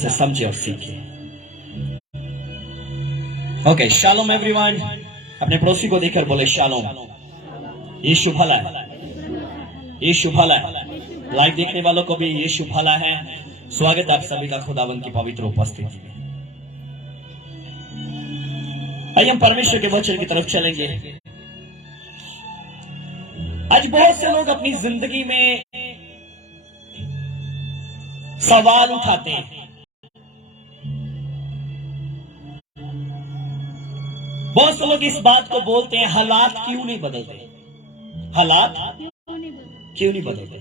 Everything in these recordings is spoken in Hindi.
से समझे और सीखे। Okay, shalom everyone. अपने पड़ोसी को देखकर बोले शालोम। यीशु भला है, यीशु भला है। लाइव देखने वालों को भी यीशु भला है। स्वागत आप सभी का खुदावंत की पवित्र उपस्थिति में। आइए हम परमेश्वर के वचन की तरफ चलेंगे। आज बहुत से लोग अपनी जिंदगी में सवाल उठाते हैं। बहुत से लोग इस बात को बोलते हैं, हालात क्यों नहीं बदलते, हालात क्यों नहीं बदलते,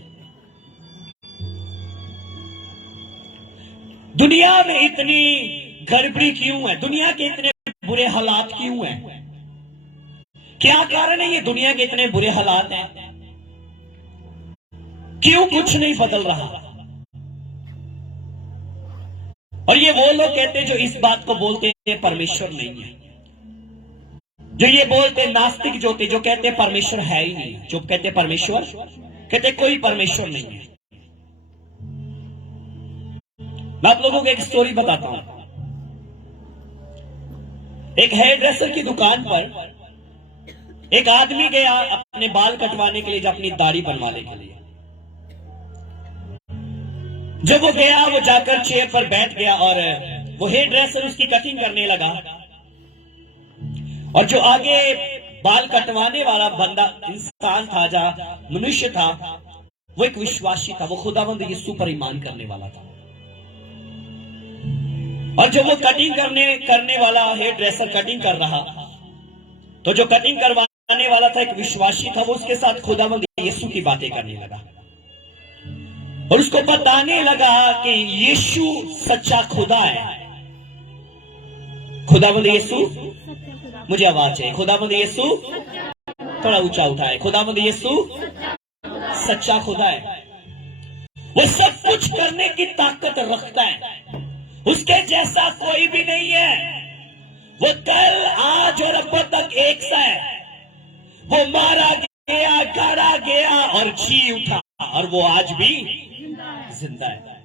दुनिया में इतनी गड़बड़ी क्यों है, दुनिया के इतने बुरे हालात क्यों हैं, क्या कारण है ये दुनिया के इतने बुरे हालात हैं, क्यों कुछ नहीं बदल रहा। और ये वो लोग कहते हैं जो इस बात को बोलते हैं परमेश्वर नहीं है, जो ये बोलते नास्तिक जो थे, जो कहते परमेश्वर है ही नहीं, जो कहते परमेश्वर, कहते कोई परमेश्वर नहीं है। मैं आप लोगों को एक स्टोरी बताता हूं। एक हेयर ड्रेसर की दुकान पर एक आदमी गया अपने बाल कटवाने के लिए, जो अपनी दाढ़ी बनवाने के लिए। जब वो गया, वो जाकर चेयर पर बैठ गया और वो हेयर ड्रेसर उसकी कटिंग करने लगा। और जो आगे बाल कटवाने वाला बंदा इंसान था, जहां मनुष्य था, वो एक विश्वासी था, वो खुदावंद यीशु पर ईमान करने वाला था। और जब वो कटिंग करने वाला हेयर ड्रेसर कटिंग कर रहा, तो जो कटिंग करवाने वाला था एक विश्वासी था, वो उसके साथ खुदावंद यीशु की बातें करने लगा और उसको बताने लगा कि यीशु सच्चा खुदा है। खुदावंद यीशु, मुझे आवाज चाहिए, खुदावंद यीशु, थोड़ा ऊंचा उठाए, खुदावंद यीशु सच्चा खुदा है। वो सब कुछ करने की ताकत रखता है, उसके जैसा कोई भी नहीं है। वो कल, आज और अब तक एक सा है। वो मारा गया, गाड़ा गया और जी उठा, और वो आज भी जिंदा है।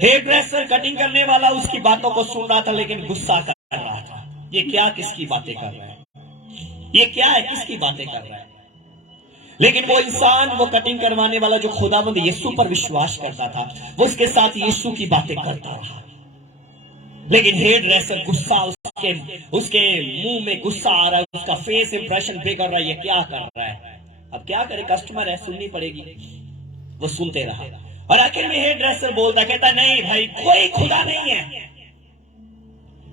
हेयर ड्रेसर कटिंग करने वाला उसकी बातों को सुन रहा था, लेकिन गुस्सा कर रहा था। ये क्या, किसकी बातें कर रहा है, ये क्या है, किसकी बातें कर रहा है। लेकिन वो इंसान, वो कटिंग करवाने वाला जो खुदावंद यीशु पर विश्वास करता था, वो उसके साथ यीशु की बातें करता रहा। लेकिन हेयर ड्रेसर गुस्सा, उसके मुंह में गुस्सा आ रहा है, उसका फेस इंप्रेशन बिगड़ रहा है, ये क्या कर रहा है। अब क्या करे, कस्टमर है, सुननी पड़ेगी। वो सुनते रहा और आखिर में हेयर ड्रेसर बोलता, कहता नहीं भाई, कोई खुदा नहीं है।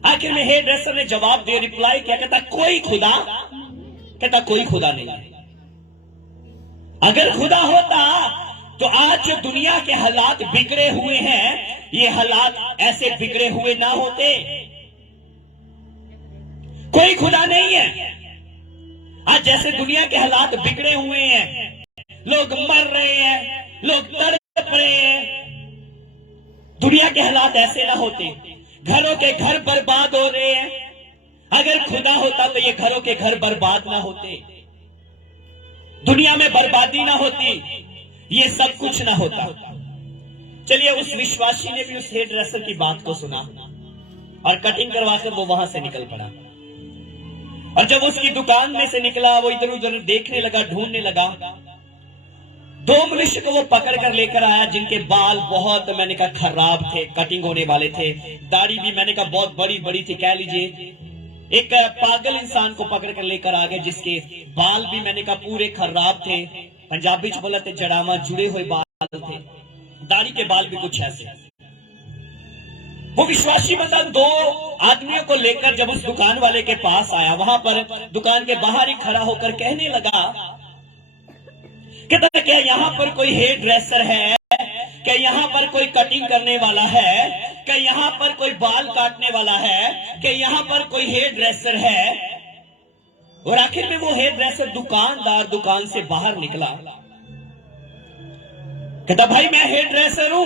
आखिर में हेयर ड्रेसर ने जवाब दिया, रिप्लाई किया, कहता कोई खुदा, कहता कोई खुदा नहीं है। अगर खुदा होता तो आज जो दुनिया के हालात बिगड़े हुए हैं, ये हालात ऐसे बिगड़े हुए ना होते। कोई खुदा नहीं है। आज जैसे दुनिया के हालात बिगड़े हुए हैं, लोग मर रहे हैं, लोग तड़प रहे हैं, दुनिया के हालात ऐसे ना होते। घरों के घर बर्बाद हो रहे हैं। अगर खुदा होता तो ये घरों के घर बर्बाद ना होते, दुनिया में बर्बादी ना होती, ये सब कुछ ना होता। चलिए, उस विश्वासी ने भी उस हेयर ड्रेसर की बात को सुना और कटिंग करवाकर वो वहां से निकल पड़ा। और जब उसकी दुकान में से निकला, वो इधर उधर देखने लगा, ढूंढने लगा। दो मनुष्य को वो पकड़ कर लेकर आया, जिनके बाल बहुत, मैंने कहा, खराब थे, कटिंग होने वाले थे। दाढ़ी भी, मैंने कहा, बहुत बड़ी बड़ी थी, कह लीजिए एक पागल इंसान को पकड़ कर लेकर आ गए, जिसके बाल भी, मैंने कहा, पूरे खराब थे। पंजाबी च बोला थे जड़ामा, जुड़े हुए बाल थे, दाढ़ी के बाल भी कुछ ऐसे। वो विश्वासी बंदा दो आदमियों को लेकर जब उस दुकान वाले के पास आया, वहां पर दुकान के बाहर ही खड़ा होकर कहने लगा, कहता क्या यहाँ पर कोई हेयर ड्रेसर है, क्या यहाँ पर कोई कटिंग करने वाला है, क्या यहाँ पर कोई बाल काटने वाला है, क्या यहाँ पर कोई हेयर ड्रेसर है। और आखिर में वो हेयर ड्रेसर दुकानदार दुकान से बाहर निकला, कहता भाई मैं हेयर ड्रेसर हूं,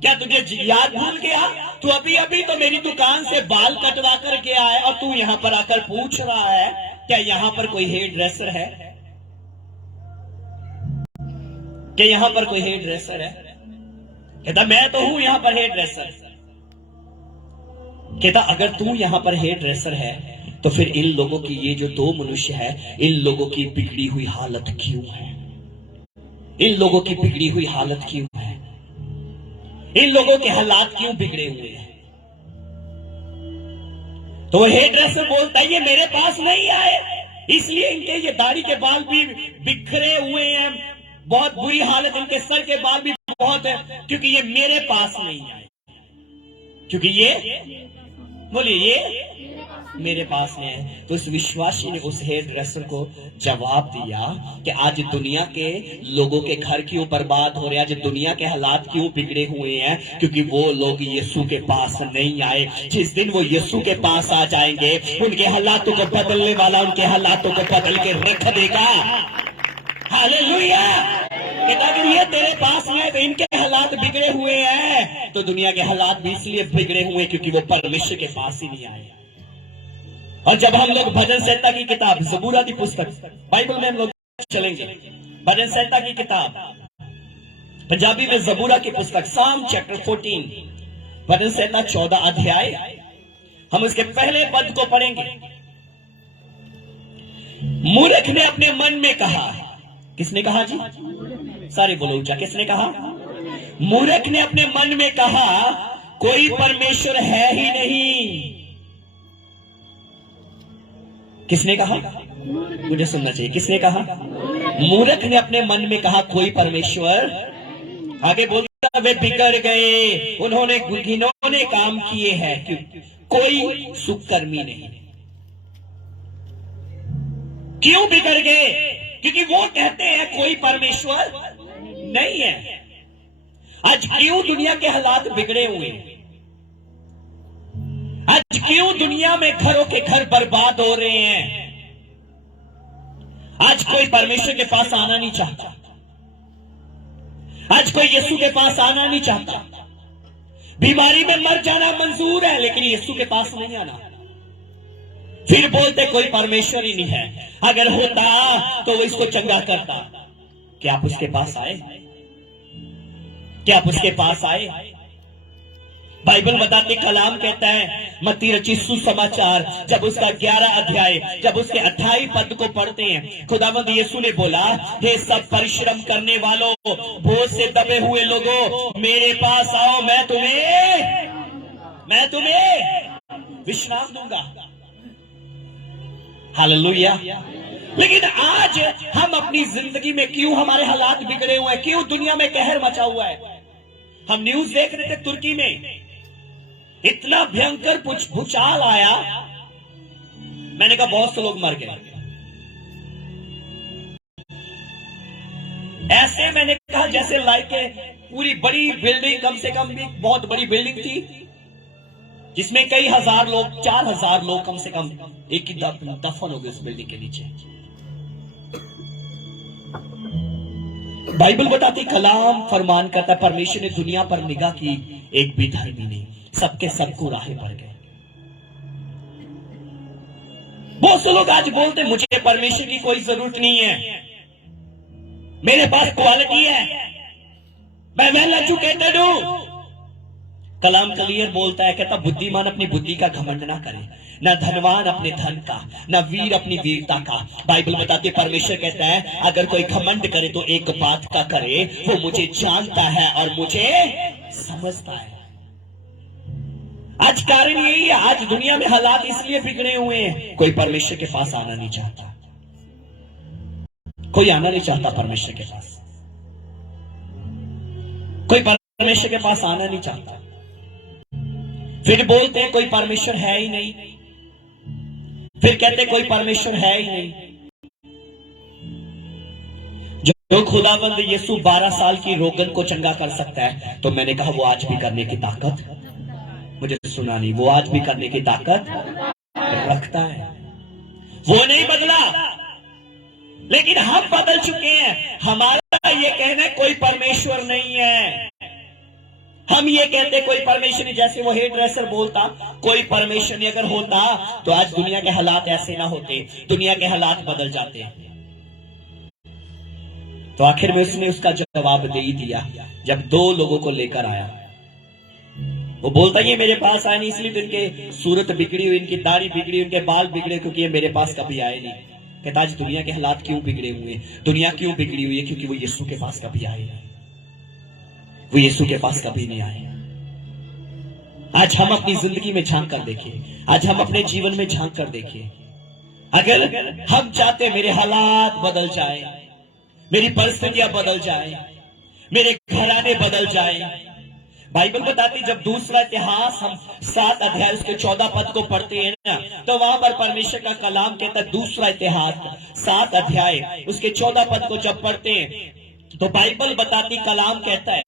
क्या तुझे याद भूल गया, तू अभी अभी तो मेरी दुकान से बाल कटवा कर के आया और तू यहाँ पर आकर पूछ रहा है क्या यहाँ पर कोई हेयर ड्रेसर है, क्या यहाँ पर कोई हेयर ड्रेसर है। कहता मैं तो हूं यहां पर हेयर ड्रेसर। कहता अगर तू यहां पर हेयर ड्रेसर है तो फिर इन लोगों की, ये जो दो मनुष्य है, इन लोगों की बिगड़ी हुई हालत क्यों है? इन लोगों की बिगड़ी हुई हालत क्यों है? इन लोगों के हालात क्यों बिगड़े हुए हैं? तो वो हेयर ड्रेसर बोलता है ये मेरे पास नहीं आए, इसलिए इनके ये दाढ़ी के बाल भी बिखरे हुए हैं, बहुत बुरी हालत, इनके सर के बाल भी बहुत है, क्योंकि ये मेरे पास नहीं आए। क्योंकि ये, बोलिए, ये मेरे पास नहीं है। तो उस विश्वासी ने उस हेयर ड्रेसर को जवाब दिया कि आज दुनिया के लोगों के घर क्यों बर्बाद हो रहे हैं, आज दुनिया के हालात क्यों बिगड़े हुए हैं? क्योंकि वो लोग यीशु के पास नहीं आए। जिस दिन वो यीशु के पास आ जाएंगे, उनके हालातों को बदलने वाला उनके हालातों को बदल के रख देगा। हालेलुया। कहता अगर ये तेरे पास है तो इनके हालात बिगड़े हुए हैं, तो दुनिया के हालात भी इसलिए बिगड़े हुए क्योंकि वो परमेश्वर के पास ही नहीं आए। और जब हम लोग भजन संहिता की किताब, ज़बूरा की पुस्तक, बाइबल में हम लोग चलेंगे, भजन संहिता की किताब, पंजाबी में ज़बूरा की पुस्तक, साम चैप्टर 14, भजन संहिता 14 अध्याय, हम उसके पहले पद को पढ़ेंगे। मूर्ख ने अपने मन में कहा, किसने कहा जी? सारे बोलो ऊंचा, किसने कहा? मूर्ख ने अपने मन में कहा कोई परमेश्वर है ही नहीं। किसने कहा? मुझे सुनना चाहिए, किसने कहा? मूर्ख ने अपने मन में कहा कोई परमेश्वर। आगे बोलता वे बिगड़ गए, उन्होंने घिनौने काम किए हैं, कोई सुकर्मी नहीं। क्यों बिगड़ गए? क्योंकि वो कहते हैं कोई परमेश्वर नहीं है। आज क्यों दुनिया के हालात बिगड़े हुए हैं? आज क्यों दुनिया में घरों के घर बर्बाद हो रहे हैं? आज कोई परमेश्वर के पास आना नहीं चाहता, आज कोई यीशु के पास आना नहीं चाहता। बीमारी में मर जाना मंजूर है, लेकिन यीशु के पास नहीं आना। फिर बोलते कोई परमेश्वर ही नहीं है। अगर होता तो वो इसको चंगा करता। क्या आप उसके पास आए? क्या आप उसके पास आए? बाइबल बताते, कलाम कहता है, मत्ती रचित सुसमाचार जब उसका 11 अध्याय, जब उसके 28 पद को पढ़ते हैं, खुदावंद यीशु ने बोला, हे सब परिश्रम करने वालों, बोझ से दबे हुए लोगों, मेरे पास आओ, मैं तुम्हें विश्राम दूंगा। हालेलुया। लेकिन आज हम अपनी जिंदगी में क्यों हमारे हालात बिगड़े हुए हैं? क्यों दुनिया में कहर मचा हुआ है? हम न्यूज देख रहे थे, तुर्की में इतना भयंकर भूचाल आया, मैंने कहा बहुत से लोग मर गए। ऐसे मैंने कहा जैसे लाइक पूरी बड़ी बिल्डिंग, कम से कम भी बहुत बड़ी बिल्डिंग थी जिसमें कई हजार लोग, 4000 लोग कम से कम एक ही दफन हो गए उस बिल्डिंग के नीचे। बाइबल बताती, कलाम फरमान करता, परमेश्वर ने दुनिया पर निगाह की, एक भी धर्मी नहीं, सबके सबको राहें पड़ गए। बहुत से लोग आज बोलते मुझे परमेश्वर की कोई जरूरत नहीं है, मेरे पास क्वालिटी है, मैं वेल एजुकेटेड हूं। कलाम क्लियर बोलता है, कहता बुद्धिमान अपनी बुद्धि का घमंड ना करे, ना धनवान अपने धन का, ना वीर अपनी वीरता का। बाइबल बताती है, परमेश्वर कहता है अगर कोई घमंड करे तो एक बात का करे, वो मुझे जानता है और मुझे समझता है। आज कारण यही है, आज दुनिया में हालात इसलिए बिगड़े हुए हैं, कोई परमेश्वर के पास आना नहीं चाहता, कोई आना नहीं चाहता परमेश्वर के पास, कोई परमेश्वर के पास आना नहीं चाहता। फिर बोलते हैं कोई परमेश्वर है ही नहीं, फिर कहते हैं कोई परमेश्वर है ही नहीं। जो खुदावंद यीशु 12 साल की रोगन को चंगा कर सकता है, तो मैंने कहा वो आज भी करने की ताकत, मुझे सुना नहीं, वो आज भी करने की ताकत रखता है। वो नहीं बदला, लेकिन हम बदल चुके हैं। हमारा ये कहना है कोई परमेश्वर नहीं है, हम ये कहते कोई परमेश्वर नहीं, जैसे वो हेयर ड्रेसर बोलता कोई परमेश्वर नहीं अगर होता तो आज दुनिया के हालात ऐसे ना होते, दुनिया के हालात बदल जाते। तो आखिर में उसने उसका जवाब दे ही दिया। जब 2 लोगों को लेकर आया, वो बोलता है ये मेरे पास आए नहीं इसलिए तो इनके सूरत बिगड़ी हुई, इनकी दाढ़ी बिगड़ी, इनके बाल बिगड़े, क्योंकि ये मेरे पास कभी आए नहीं। कहता आज दुनिया के हालात क्यों बिगड़े हुए, दुनिया क्यों बिगड़ी हुई है? क्योंकि वो यीशु के पास कभी आए नहीं, वो यीशु के पास कभी नहीं आए। आज हम अपनी जिंदगी में झांक कर देखिए, आज हम अपने जीवन में झांक कर देखिए। अगर हम चाहते मेरे हालात बदल जाए, मेरी परिस्थितियां बदल जाए, मेरे घराने बदल जाए, बाइबल बताती जब दूसरा इतिहास हम 7 अध्याय उसके 14 पद को पढ़ते हैं ना, तो वहां पर परमेश्वर का कलाम कहता है, दूसरा इतिहास 7 अध्याय उसके 14 पद को जब पढ़ते हैं तो बाइबल बताती, कलाम कहता है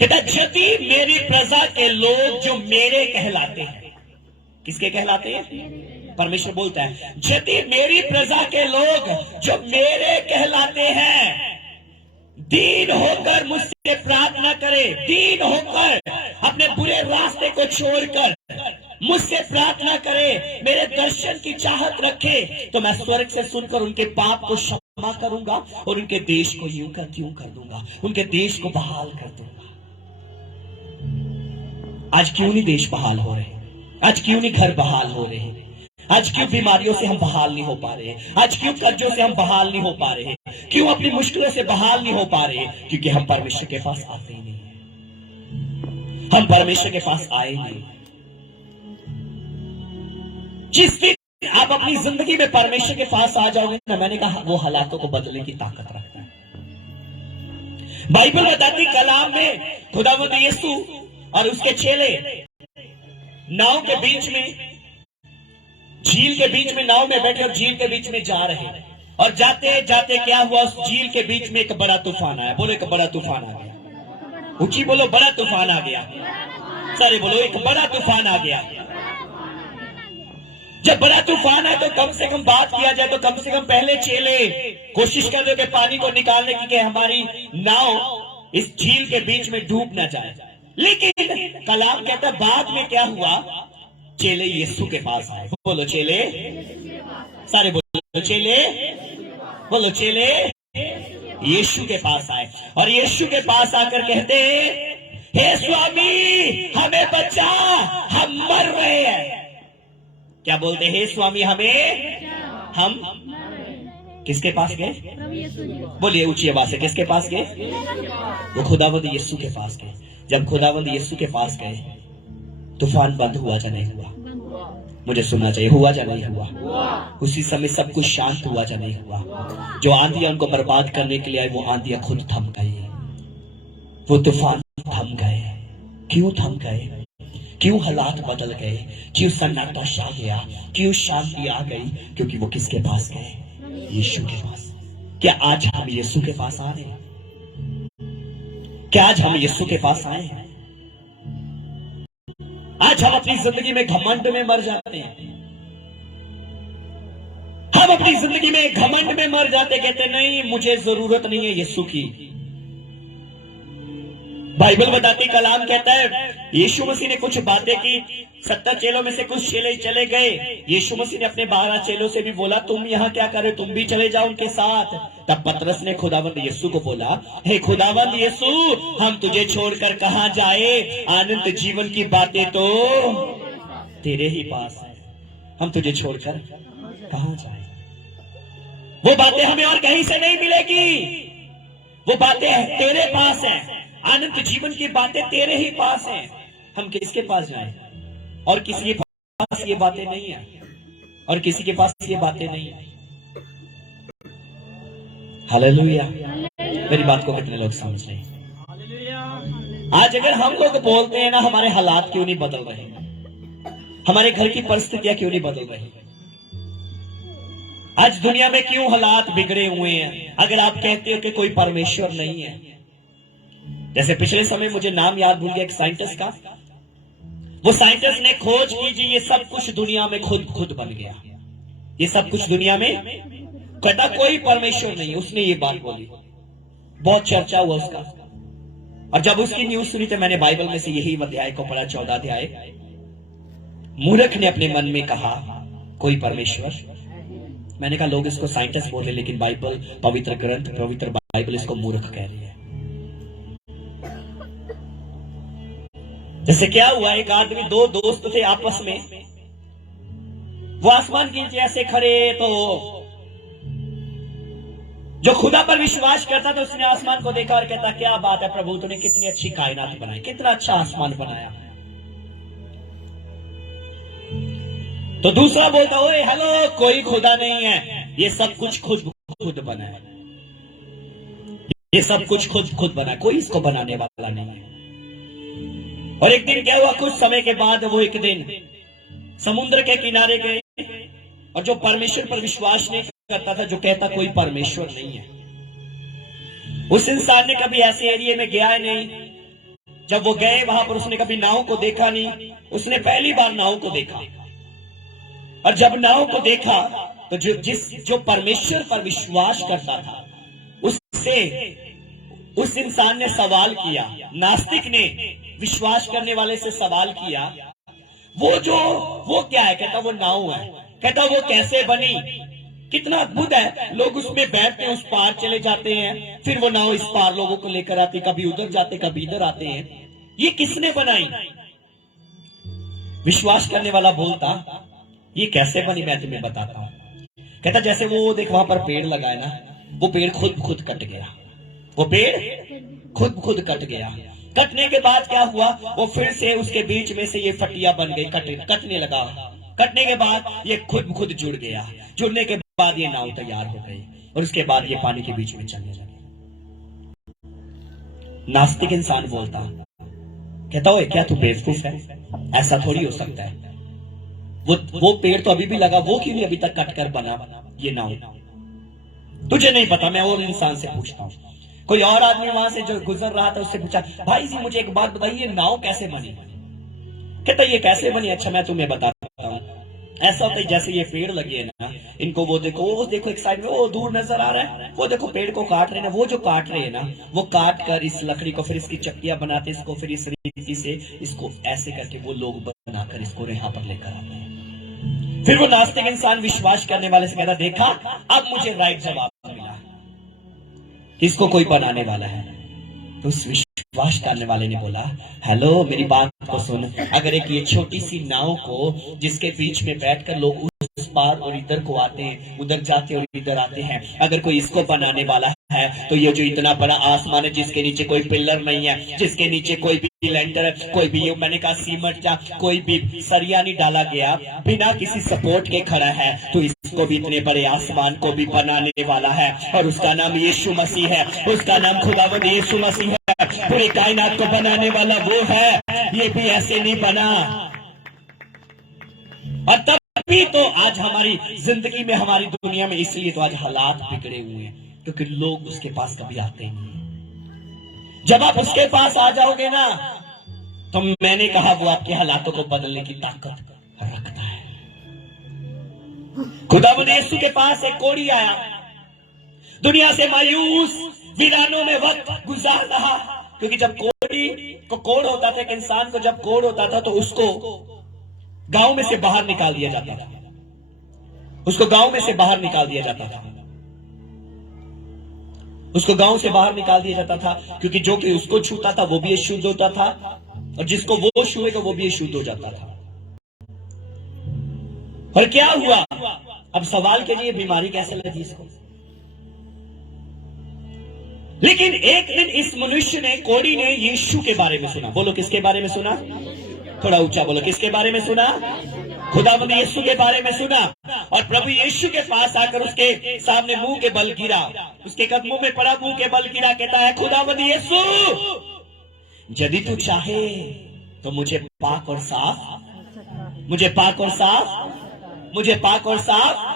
यदि मेरी प्रजा के लोग जो मेरे कहलाते हैं, किसके कहलाते हैं? परमेश्वर बोलता है यदि मेरी प्रजा के लोग जो मेरे कहलाते हैं दीन होकर मुझसे प्रार्थना करे, दीन होकर अपने बुरे रास्ते को छोड़कर मुझसे प्रार्थना करे, मेरे दर्शन की चाहत रखे, तो मैं स्वर्ग से सुनकर उनके पाप को क्षमा करूंगा और उनके देश को यूं कर दूंगा, उनके देश को बहाल कर दूंगा। आज क्यों नहीं देश बहाल हो रहे? आज क्यों नहीं घर बहाल हो रहे? आज क्यों बीमारियों से हम बहाल नहीं हो पा रहे? आज क्यों कर्जों से हम बहाल नहीं हो पा रहे? क्यों अपनी मुश्किलों से बहाल नहीं हो पा रहे? क्योंकि हम परमेश्वर के पास आते ही नहीं, हम परमेश्वर के पास आए नहीं। जिस दिन आप अपनी जिंदगी में परमेश्वर के पास आ जाओगे ना, मैंने कहा वो हालातों को बदलने की ताकत रखता है। बाइबल बताती कलाम में खुदावंद यीशु और उसके चेले नाव के बीच में, झील के बीच में नाव में बैठे और झील के बीच में जा रहे हैं, और जाते जाते क्या हुआ, उस झील के बीच में एक बड़ा तूफान आया। बोलो एक बड़ा तूफान आ गया, ऊंची बोलो बड़ा तूफान आ गया, सारे बोलो एक बड़ा तूफान आ गया। जब बड़ा तूफान आए तो कम से कम बात किया जाए तो कम से कम पहले चेले कोशिश कर रहे कि पानी को निकालने की, कि हमारी नाव इस झील के बीच में डूब ना जाए। लेकिन कलाम कहता बाद में क्या हुआ, चेले यीशु के पास आए। बोलो चेले, सारे बोलो चेले, बोलो चेले यीशु के पास आए, और यीशु के पास आकर कहते हे स्वामी हमें बचा, हम मर रहे हैं। क्या बोलते हे स्वामी हमें, हम किसके पास गए? बोलिए ऊंची आवाज से, किसके पास गए? वो खुदावंद यीशु के पास गए। जब खुदावंद यीशु के पास गए, तूफान बंद हुआ या नहीं हुआ? मुझे सुनना चाहिए, हुआ या नहीं हुआ? उसी समय सब कुछ शांत हुआ या नहीं हुआ? जो आंधियां उनको बर्बाद करने के लिए आई, वो आंधियां खुद थम गई, वो तूफान थम गए। क्यों थम गए? क्यों हालात बदल गए? क्यों सन्नाटा छा गया? क्यों शांति आ गई? क्योंकि वो किसके पास गए? यीशु के पास। क्या आज हम यीशु के पास आ रहे हैं? क्या आज हम यीशु के पास आए हैं? आज हम अपनी जिंदगी में घमंड में मर जाते हैं, हम अपनी जिंदगी में घमंड में मर जाते, कहते नहीं मुझे जरूरत नहीं है यीशु की। बाइबल बताती, कलाम कहता है यीशु मसीह ने कुछ बातें की, 70 चेलों में से कुछ चेले चले गए। यीशु मसीह ने अपने 12 चेलों से भी बोला तुम यहाँ क्या कर रहे हो, तुम भी चले जाओ उनके साथ। तब पतरस ने खुदावंद यीशु को बोला, हे खुदावंद यीशु हम तुझे छोड़कर कहां जाए, अनंत जीवन की बातें तो तेरे ही पास है, हम तुझे छोड़कर कहां जाए। वो बातें हमें और कहीं से नहीं मिलेगी, वो बातें तेरे पास है, अनंत जीवन की बातें तेरे ही पास हैं। हम किसके पास जाएं? और किसी के पास ये बातें नहीं है, और किसी के पास ये बातें नहीं है। हालेलुया। मेरी बात को कितने लोग समझ रहे हैं? आज अगर हम लोग बोलते हैं ना हमारे हालात क्यों नहीं बदल रहे, हमारे घर की परिस्थितियां क्यों नहीं बदल रही, आज दुनिया में क्यों हालात बिगड़े हुए हैं, अगर आप कहते हो कि कोई परमेश्वर नहीं है। जैसे पिछले समय मुझे नाम याद भूल गया एक साइंटिस्ट का, वो साइंटिस्ट ने खोज की जी ये सब कुछ दुनिया में खुद बन गया, ये सब कुछ दुनिया में, कहता कोई परमेश्वर नहीं, उसने ये बात बोली, बहुत चर्चा हुआ उसका। और जब उसकी न्यूज सुनी तो मैंने बाइबल में से यही अध्याय को पढ़ा, 14 अध्याय। मूर्ख ने अपने मन में कहा कोई परमेश्वर मैंने कहा लोग इसको साइंटिस्ट बोले, लेकिन बाइबल, पवित्र ग्रंथ, पवित्र बाइबल इसको मूर्ख कह रही है। जैसे क्या हुआ, एक आदमी, दो दोस्त थे आपस में, वो आसमान के नीचे ऐसे खड़े, तो जो खुदा पर विश्वास करता था उसने आसमान को देखा और कहता, क्या बात है प्रभु, तूने कितनी अच्छी कायनात बनाई, कितना अच्छा आसमान बनाया। तो दूसरा बोलता, ओए हेलो, कोई खुदा नहीं है, ये सब कुछ खुद बना है, ये सब कुछ खुद बना है, कोई इसको बनाने वाला नहीं है। और एक दिन क्या हुआ, कुछ समय के बाद वो एक दिन समुद्र के किनारे गए, और जो परमेश्वर पर विश्वास नहीं करता था, जो कहता कोई परमेश्वर नहीं है, उस इंसान ने कभी ऐसे एरिया में गया है नहीं। जब वो गए वहां पर उसने कभी नाव को देखा नहीं, उसने पहली बार नाव को देखा। और जब नाव को देखा तो जो परमेश्वर पर विश्वास करता था उससे उस इंसान ने सवाल किया, नास्तिक ने विश्वास करने वाले से सवाल किया, वो क्या है? कहता वो नाव है। कहता वो कैसे बनी? कितना अद्भुत है, लोग उसमें बैठते हैं, उस पार चले जाते हैं, फिर वो नाव इस पार लोगों को लेकर आती, कभी उधर जाते कभी इधर आते हैं, ये किसने बनाई? विश्वास करने वाला बोलता, ये कैसे बनी मैं तुम्हें बताता हूं। कहता जैसे वो देख वहां पर पेड़ लगा है ना, वो पेड़ खुद कट गया, वो पेड़ खुद कट गया। कटने के बाद क्या हुआ, वो फिर से उसके बीच में से ये फटिया बन गई, कटने लगा। कटने के बाद ये खुद जुड़ गया, जुड़ने के बाद ये नाव तैयार हो गई, और उसके बाद ये पानी के बीच में चलने लगी। नास्तिक इंसान बोलता, कहता ओए क्या तू बेवकूफ है, ऐसा थोड़ी हो सकता है, वो पेड़ तो अभी भी लगा, वो क्यों नहीं अभी तक कटकर बना ये नाव? तुझे नहीं पता, मैं और इंसान से पूछता हूं। कोई और आदमी वहां से जो गुजर रहा था उससे पूछा, भाई जी मुझे एक बात बताइए, नाव कैसे बनी? कहता ये कैसे बनी? अच्छा मैं तुम्हें बताता हूँ। ऐसा होता है जैसे ये पेड़ लगे है ना, इनको वो देखो एक साइड में वो दूर नजर आ रहा है, वो देखो पेड़ को काट रहे हैं ना, वो जो काट रहे हैं ना, वो काट कर इस लकड़ी को फिर इसकी चक्कियां बनाते, इसको फिर इस रीति से इसको ऐसे करके वो लोग बनाकर इसको यहाँ पर लेकर आते हैं। फिर वो नास्तिक इंसान विश्वास करने वाले से कहता, देखा अब मुझे राइट जवाब मिला, इसको कोई बनाने वाला है। तो उस विश्वास करने वाले ने बोला, हेलो मेरी बात को सुन, अगर एक ये छोटी सी नाव को जिसके बीच में बैठकर लोग उस पार और इधर को आते हैं, उधर जाते और इधर आते हैं, अगर कोई इसको बनाने वाला है, तो ये जो इतना बड़ा आसमान है जिसके नीचे कोई पिलर नहीं है, जिसके नीचे कोई भी लेंटर, कोई भी मैंने कहा सीमेंट या कोई भी सरिया नहीं डाला गया, बिना किसी सपोर्ट के खड़ा है, तो इसको भी इतने बड़े आसमान को भी बनाने वाला है, और उसका नाम यीशु मसीह है, उसका नाम खुदावंद यीशु मसीह है, पूरी कायनात को बनाने वाला वो है, ये भी ऐसे नहीं बना। और तभी तो आज हमारी जिंदगी में, हमारी दुनिया में, इसलिए तो आज हालात बिगड़े हुए हैं, क्योंकि लोग उसके पास कभी आते नहीं। जब आप उसके पास आ जाओगे ना, तो मैंने कहा वो आपके हालातों को बदलने की ताकत रखता है। खुदावंद यीशु के पास एक कोढ़ी आया, दुनिया से मायूस वीरानों में वक्त गुजार रहा, क्योंकि जब कोढ़ी को कोढ़ होता था, एक इंसान को जब कोढ़ होता था, तो उसको गांव में से बाहर निकाल दिया जाता था, उसको गांव में से बाहर निकाल दिया जाता था, उसको गांव से बाहर निकाल दिया जाता था, क्योंकि जो कि उसको छूता था वो भी अशुद्ध होता था, और जिसको वो छुएगा वो भी अशुद्ध हो जाता था। और क्या हुआ? अब सवाल के लिए बीमारी कैसे लगी इसको? लेकिन एक दिन इस मनुष्य ने, कोढ़ी ने, यीशु के बारे में सुना। बोलो किसके बारे में सुना? थोड़ा ऊंचा बोलो, किसके बारे में सुना? खुदावंद यीशु के बारे में सुना। और प्रभु यीशु के पास आकर उसके सामने मुंह के बल गिरा, उसके कदमों में पड़ा, मुंह के बल गिरा, कहता है, खुदावंद यीशु यदि तू चाहे तो मुझे पाक और साफ, मुझे पाक और साफ, मुझे पाक और साफ।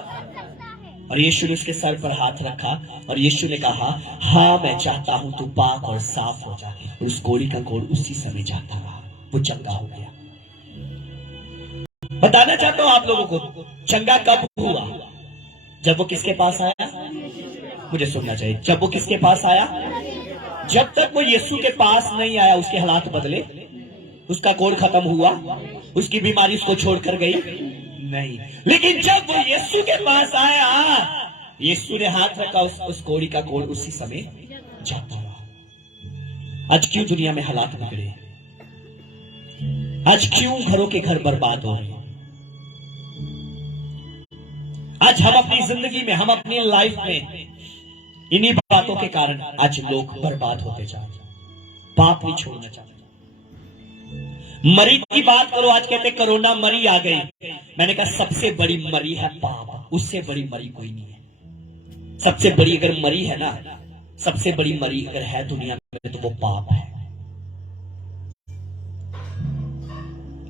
और यीशु ने उसके सर पर हाथ रखा और यीशु ने कहा, हाँ मैं चाहता हूं तू पाक और साफ हो जाए। और उस कोढ़ी का कोढ़ उसी समय जाता रहा, वो चंगा हो गया। बताना चाहता हूं आप लोगों को, चंगा कब हुआ? जब वो किसके पास आया? मुझे सुनना चाहिए। जब वो किसके पास आया? जब तक वो यीशु के पास नहीं आया उसके हालात बदले, उसका कोढ़ खत्म हुआ, उसकी बीमारी उसको छोड़कर गई नहीं। लेकिन जब वो यीशु के पास आया, यीशु ने हाथ रखा, उस कोड़ी का कोड़ उसी समय जाता रहा। आज क्यों दुनिया में हालात बिगड़े? आज क्यों घरों के घर बर्बाद हो रहे हैं? आज हम अपनी जिंदगी में, हम अपनी लाइफ में इन्हीं बातों के कारण आज लोग बर्बाद होते जा रहे हैं। पाप नहीं छोड़ना चाहते। मरी की बात करो, आज कहते कोरोना मरी आ गई। मैंने कहा सबसे बड़ी मरी है पाप, उससे बड़ी मरी कोई नहीं है। सबसे बड़ी अगर मरी है ना, सबसे बड़ी मरी अगर है दुनिया में, तो वो पाप है।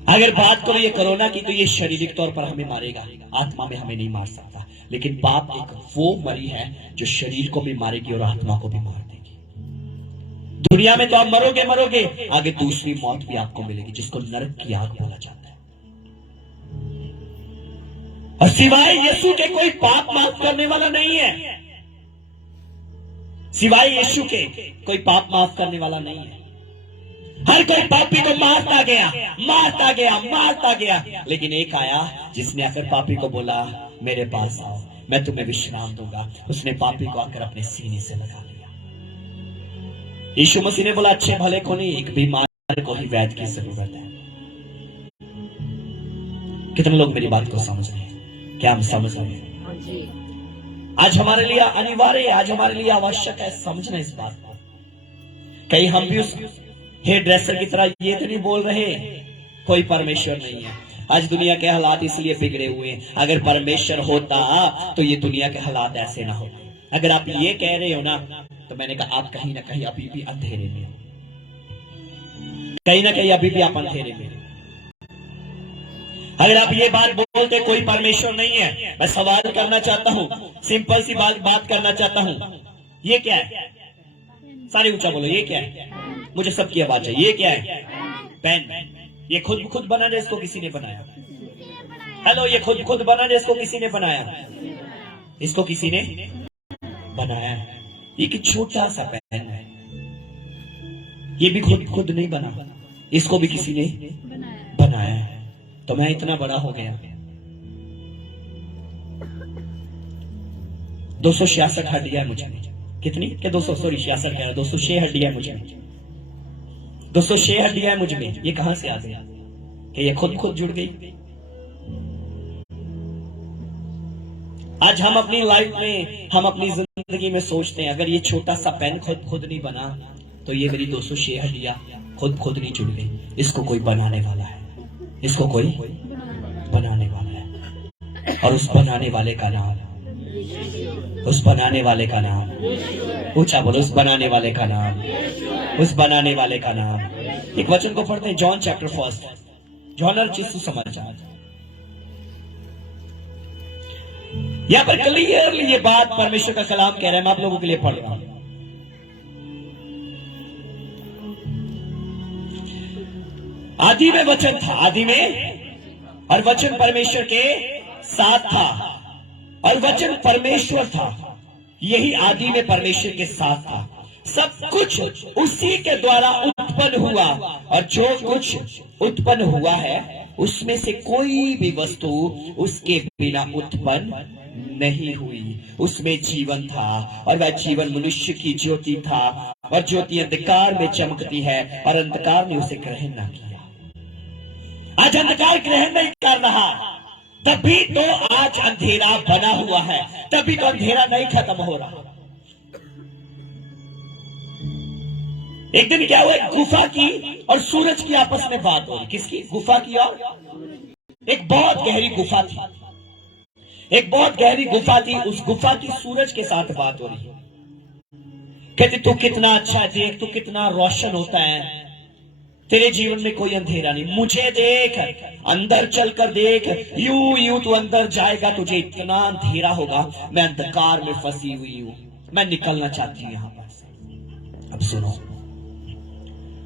अगर बात करो ये कोरोना की, तो ये शारीरिक तौर पर हमें मारेगा, आत्मा में हमें नहीं मार सकता। लेकिन पाप एक वो मरी है जो शरीर को भी मारेगी और आत्मा को भी मार देगी। दुनिया में तो आप मरोगे मरोगे, आगे दूसरी मौत भी आपको मिलेगी, जिसको नरक की आग बोला जाता है। और सिवाय यीशु के कोई पाप माफ करने वाला नहीं है। सिवाय यीशु के कोई पाप माफ करने वाला नहीं है। हर कोई पापी को मारता गया, मारता गया, मारता गया। लेकिन एक आया जिसने आकर पापी को बोला, मेरे पास आओ, मैं तुम्हें विश्राम दूंगा। उसने पापी को आकर अपने सीने से लगा लिया। यीशु मसीह ने बोला, अच्छे भले को नहीं, एक बीमार को ही वैद्य की जरूरत है। कितने लोग मेरी बात को समझ रहे हैं? क्या हम समझ रहे हैं? आज हमारे लिए अनिवार्य है, आज हमारे लिए आवश्यक है समझना इस बात को। कहीं हम भी उस हेयर ड्रेसर की तरह ये तो नहीं बोल रहे कोई परमेश्वर नहीं है। आज दुनिया के हालात इसलिए बिगड़े हुए हैं। अगर परमेश्वर होता तो ये दुनिया के हालात ऐसे ना होते। अगर आप ये कह रहे हो ना, तो मैंने कहा आप कहीं ना कहीं अभी भी अंधेरे में हो, कहीं ना कहीं अभी भी आप अंधेरे में हो। अगर आप ये बात बोलते कोई परमेश्वर नहीं है, मैं सवाल करना चाहता हूं, सिंपल सी बात करना चाहता हूं, ये क्या है? सारे ऊंचा बोलो, ये क्या है? मुझे सबकी आवाज है। ये क्या है? पेन। ये खुद बना जिसको किसी ने बनाया? हेलो, ये खुद बना जिसको किसी ने बनाया? इसको किसी ने बनाया। ये कि छोटा सा पेन है, ये भी खुद नहीं बना, इसको भी किसी ने बनाया है। तो मैं इतना बड़ा हो गया। 266 हड्डियां है मुझे। कितनी? क्या 266 कह रहा है, 206 हड्डियां है मुझे। 206 हड्डियां है मुझ में। ये कहां से आ गया? कि ये खुद जुड़ गई? आज हम अपनी लाइफ में, हम अपनी जिंदगी में सोचते हैं, अगर ये छोटा सा पेन खुद नहीं बना, तो ये मेरी 206 हड्डियां खुद नहीं जुड़ गई। इसको कोई बनाने वाला है, इसको कोई बनाने वाला है। और उस बनाने वाले का नाम, उस बनाने वाले का नाम, ऊंचा बोलो, उस बनाने वाले का नाम, उस बनाने वाले का नाम। एक वचन को पढ़ते हैं, जॉन चैप्टर 1, जॉन यीशु समाचार। यहां पर क्लियरली ये बात परमेश्वर का कलाम कह रहा है। मैं आप लोगों के लिए पढ़ रहा हूं। आदि में वचन था, आदि में, और वचन परमेश्वर के साथ था, और वचन परमेश्वर था। यही आदि में परमेश्वर के साथ था। सब कुछ उसी के द्वारा उत्पन्न हुआ, और जो कुछ उत्पन्न हुआ है उसमें से कोई भी वस्तु उसके बिना उत्पन्न नहीं हुई। उसमें जीवन था, और वह जीवन मनुष्य की ज्योति था, और ज्योति अंधकार में चमकती है, और अंधकार ने उसे ग्रहण न किया। आज अंधकार ग्रहण नहीं कर रहा, तभी तो आज अंधेरा बना हुआ है, तभी तो अंधेरा नहीं खत्म हो रहा। एक दिन क्या हुआ, गुफा की और सूरज की आपस में बात हो रही। किसकी? गुफा की। और एक बहुत गहरी गुफा थी, एक बहुत गहरी गुफा थी। उस गुफा की सूरज के साथ बात हो रही है। कहती तू कितना अच्छा है, देख तू कितना रोशन होता है, तेरे जीवन में कोई अंधेरा नहीं। मुझे देख, अंदर चलकर देख, यूं तू अंदर जाएगा, तुझे इतना अंधेरा होगा। मैं अंधकार में फंसी हुई हूं, मैं निकलना चाहती हूं यहां पर से। अब सुनो,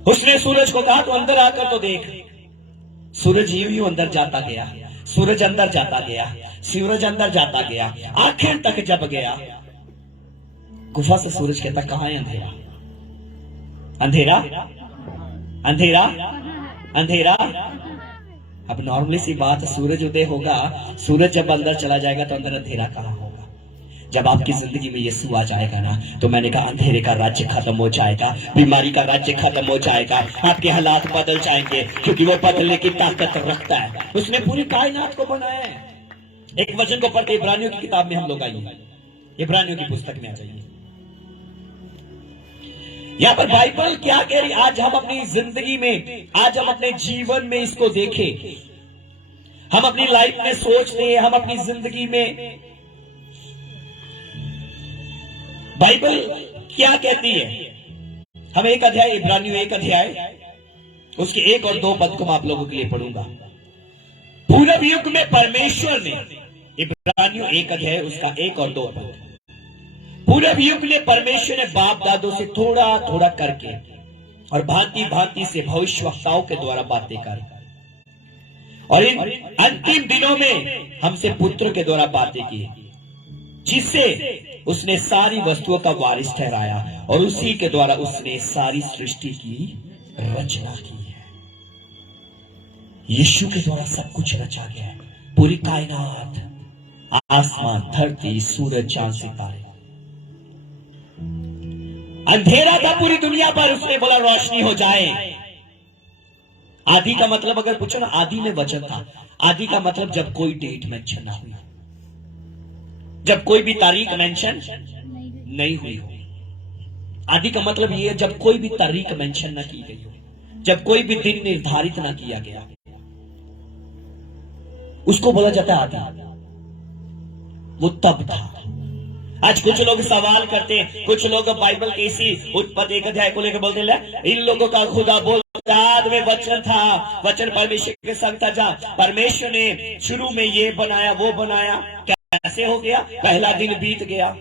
उसने सूरज को कहा तू अंदर आकर तो देख। सूरज यूं अंदर जाता गया, सूरज अंदर जाता गया, सूरज अंदर जाता गया। आखिर तक जब गया गुफा से, सूरज कहता कहां है अंधेरा? अंधेरा, अंधेरा, अंधेरा, अब नॉर्मली सी बात, सूरज उदय होगा, सूरज जब अंदर चला जाएगा तो अंदर अंधेरा कहां होगा। जब आपकी जिंदगी में यीशु आ जाएगा ना, तो मैंने कहा अंधेरे का राज्य खत्म हो जाएगा, बीमारी का राज्य खत्म हो जाएगा, आपके हालात बदल जाएंगे, क्योंकि वो बदलने की ताकत रखता है। उसने पूरी कायनात को बनाया है। एक वचन को पढ़ के इब्रानियों की किताब में हम लोग आइए, इब्रानियों की पुस्तक में आ जाइए। यहां पर बाइबल क्या कह रही, आज हम अपनी जिंदगी में, आज हम अपने जीवन में इसको देखें, हम अपनी लाइफ में सोचते हैं, हम अपनी जिंदगी में बाइबल क्या कहती है। हम एक अध्याय, इब्रानियों 1 अध्याय, उसके 1 और 2 पद को मैं आप लोगों के लिए पढ़ूंगा। पूर्व युग में परमेश्वर ने, इब्रानियों 1 अध्याय उसका 1 और 2 पद, पूर्व युग में परमेश्वर ने बाप दादों से थोड़ा थोड़ा करके और भांति भांति से भविष्यवक्ताओं के द्वारा बातें कर, और इन अंतिम दिनों में हमसे पुत्र के द्वारा बातें की, जिससे उसने सारी वस्तुओं का वारिस ठहराया और उसी के द्वारा उसने सारी सृष्टि की रचना की है। यीशु के द्वारा सब कुछ रचा गया है, पूरी कायनात, आसमान, धरती, सूरज, चांद, सितारे। अंधेरा था पूरी दुनिया पर, उसने बोला रोशनी हो जाए। आदि का मतलब अगर पूछो ना, आदि में वचन था। आदि का मतलब जब कोई डेट मेंशन ना हुई, जब कोई भी तारीख मेंशन नहीं हुई हो। आदि का मतलब यह है जब कोई भी तारीख मेंशन ना की गई हो, जब कोई भी दिन निर्धारित ना किया गया, उसको बोला जाता है आदि। वो तब था। आज कुछ लोग सवाल करते हैं, कुछ लोग बाइबल के इसी उत्पत्ति 1 अध्याय को लेकर बोलते हैं इन लोगों का खुदा बोलता आदि में वचन था, वचन परमेश्वर के संग था, जा परमेश्वर ने शुरू में ये बनाया वो बनाया। कैसे हो गया? पहला दिन बीत गया।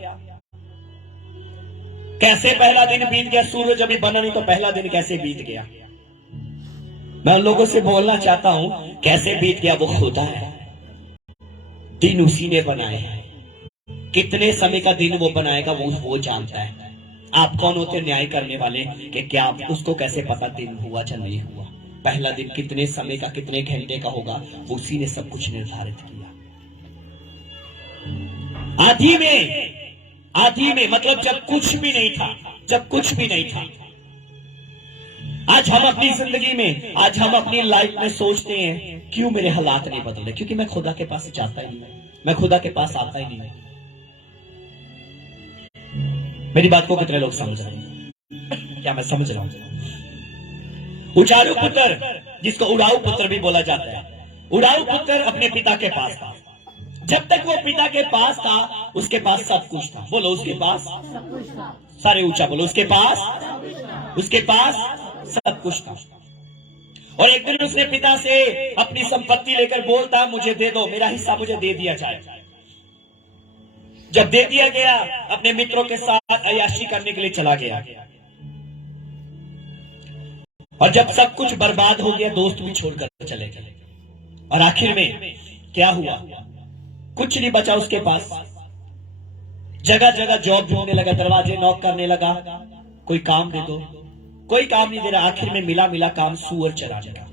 कैसे पहला दिन बीत गया? सूरज अभी बना नहीं तो पहला दिन कैसे बीत गया? मैं उन लोगों से बोलना चाहता हूं, कैसे बीत गया? वो खुदा है, दिन उसी ने बनाए हैं। कितने समय का दिन वो बनाएगा वो जानता है। आप कौन होते न्याय करने वाले कि क्या आप उसको कैसे पता दिन हुआ या नहीं हुआ? पहला दिन कितने समय का, कितने घंटे का होगा, वो उसी ने सब कुछ निर्धारित किया। आदि में मतलब जब कुछ भी नहीं था, जब कुछ भी नहीं था। आज हम अपनी जिंदगी में, आज हम अपनी लाइफ में सोचते हैं क्यों मेरे हालात नहीं बदले? क्योंकि मैं खुदा के पास जाता ही नहीं, मैं खुदा के पास आता ही नहीं। मेरी बात को कितने लोग समझ रहे हैं? क्या मैं समझ रहा हूं? उचारू पुत्र, जिसको उड़ाऊ पुत्र भी बोला जाता है, उड़ाऊ पुत्र अपने पिता के पास था। जब तक वो पिता के पास था, उसके पास सब कुछ था। बोलो उसके पास सब कुछ था। सारे ऊंचा बोलो, उसके पास सब कुछ था। और एक दिन उसने पिता से अपनी संपत्ति लेकर बोलता, मुझे दे दो, मेरा हिस्सा मुझे दे दिया जाए। जब दे दिया गया, अपने मित्रों के साथ अय्याशी करने के लिए चला गया। और जब सब कुछ बर्बाद हो गया, दोस्त भी छोड़कर चले गए। और आखिर में क्या हुआ? कुछ नहीं बचा उसके पास। जगह जगह जॉब ढूंढने लगा, दरवाजे नॉक करने लगा, कोई काम दे दो, कोई काम नहीं दे रहा। आखिर में मिला काम सुअर चराने का।